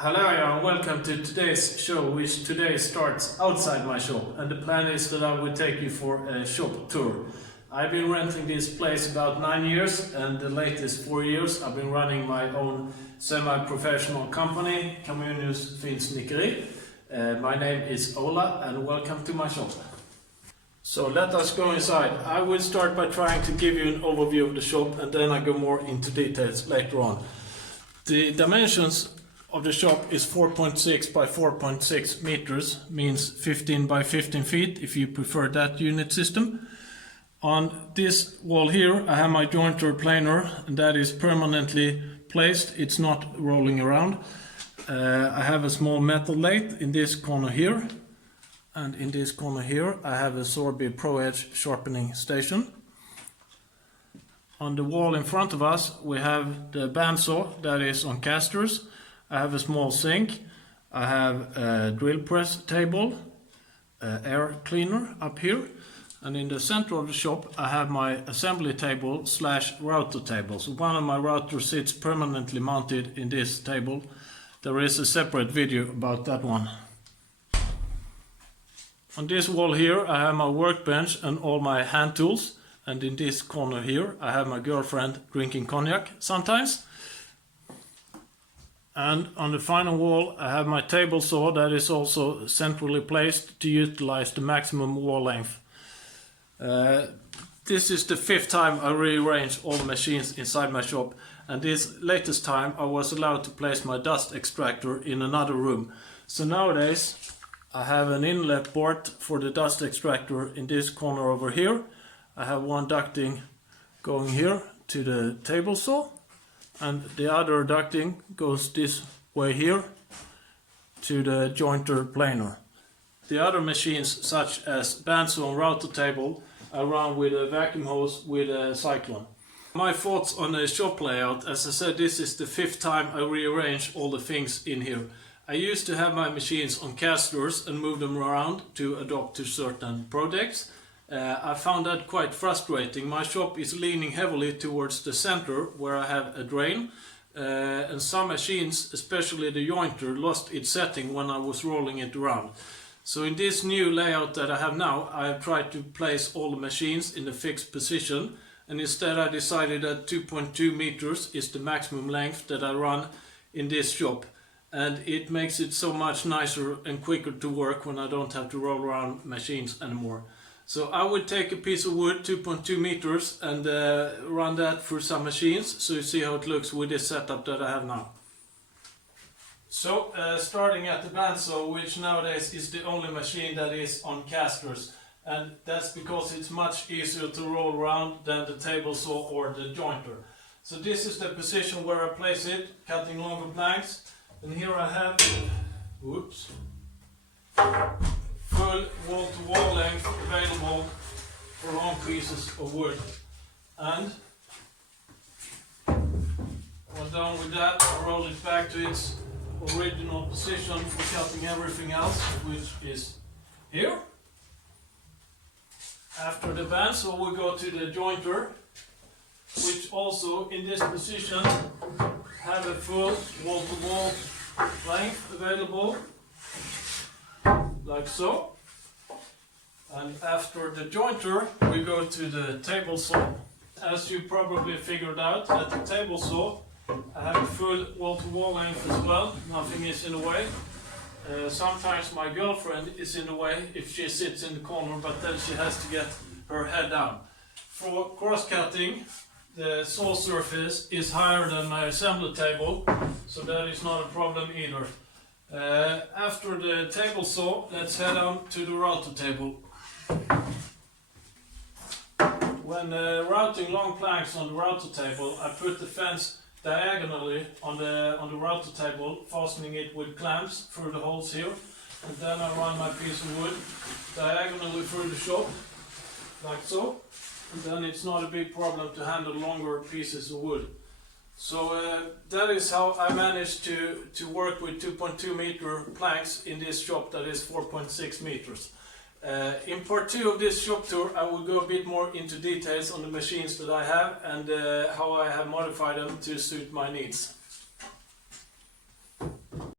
Hello and welcome to today's show, which today starts outside my shop, and the plan is that I will take you for a shop tour. I've been renting this place about 9 years, and the latest 4 years I've been running my own semi-professional company, Comenius Finsnickeri. My name is Ola and welcome to my shop. So let us go inside. I will start by trying to give you an overview of the shop, and then I go more into details later on. The dimensions of the shop is 4.6 by 4.6 meters, means 15 by 15 feet if you prefer that unit system. On this wall here I have my jointer planer, and that is permanently placed, it's not rolling around. I have a small metal lathe in this corner here, and in this corner here I have a Sorby Pro Edge sharpening station. On the wall in front of us we have the bandsaw that is on casters. I have a small sink, I have a drill press table, air cleaner up here, and in the center of the shop I have my assembly table / router table. So one of my routers sits permanently mounted in this table. There is a separate video about that one. On this wall here I have my workbench and all my hand tools, and in this corner here I have my girlfriend drinking cognac sometimes. And on the final wall I have my table saw that is also centrally placed to utilize the maximum wall length. This is the 5th time I rearrange all the machines inside my shop, and this latest time I was allowed to place my dust extractor in another room. So nowadays I have an inlet port for the dust extractor in this corner over here. I have one ducting going here to the table saw, and the other ducting goes this way here to the jointer planer. The other machines, such as bandsaw and router table, I run with a vacuum hose with a cyclone. My thoughts on the shop layout: as I said, this is the 5th time I rearrange all the things in here. I used to have my machines on casters and move them around to adapt to certain projects. I found that quite frustrating. My shop is leaning heavily towards the center where I have a drain, and some machines, especially the jointer, lost its setting when I was rolling it around. So in this new layout that I have now, I have tried to place all the machines in a fixed position, and instead I decided that 2.2 meters is the maximum length that I run in this shop, and it makes it so much nicer and quicker to work when I don't have to roll around machines anymore. So I would take a piece of wood, 2.2 meters, and run that through some machines, so you see how it looks with this setup that I have now. So starting at the bandsaw, which nowadays is the only machine that is on casters, and that's because it's much easier to roll around than the table saw or the jointer. So this is the position where I place it, cutting longer planks, and here I have, full wall-to-wall length available for long pieces of wood. And when done with that, I roll it back to its original position for cutting everything else, which is here. After the bandsaw we go to the jointer, which also in this position have a full wall-to-wall length available, like so. And after the jointer we go to the table saw. As you probably figured out, at the table saw I have a full wall-to-wall length as well, nothing is in the way. Sometimes my girlfriend is in the way if she sits in the corner, but then she has to get her head down. For cross-cutting, the saw surface is higher than my assembly table, so that is not a problem either. After the table saw, let's head on to the router table. When routing long planks on the router table, I put the fence diagonally on the router table, fastening it with clamps through the holes here, and then I run my piece of wood diagonally through the shop, like so, and then it's not a big problem to handle longer pieces of wood. So that is how I managed to work with 2.2 meter planks in this shop that is 4.6 meters. In part 2 of this shop tour I will go a bit more into details on the machines that I have and how I have modified them to suit my needs.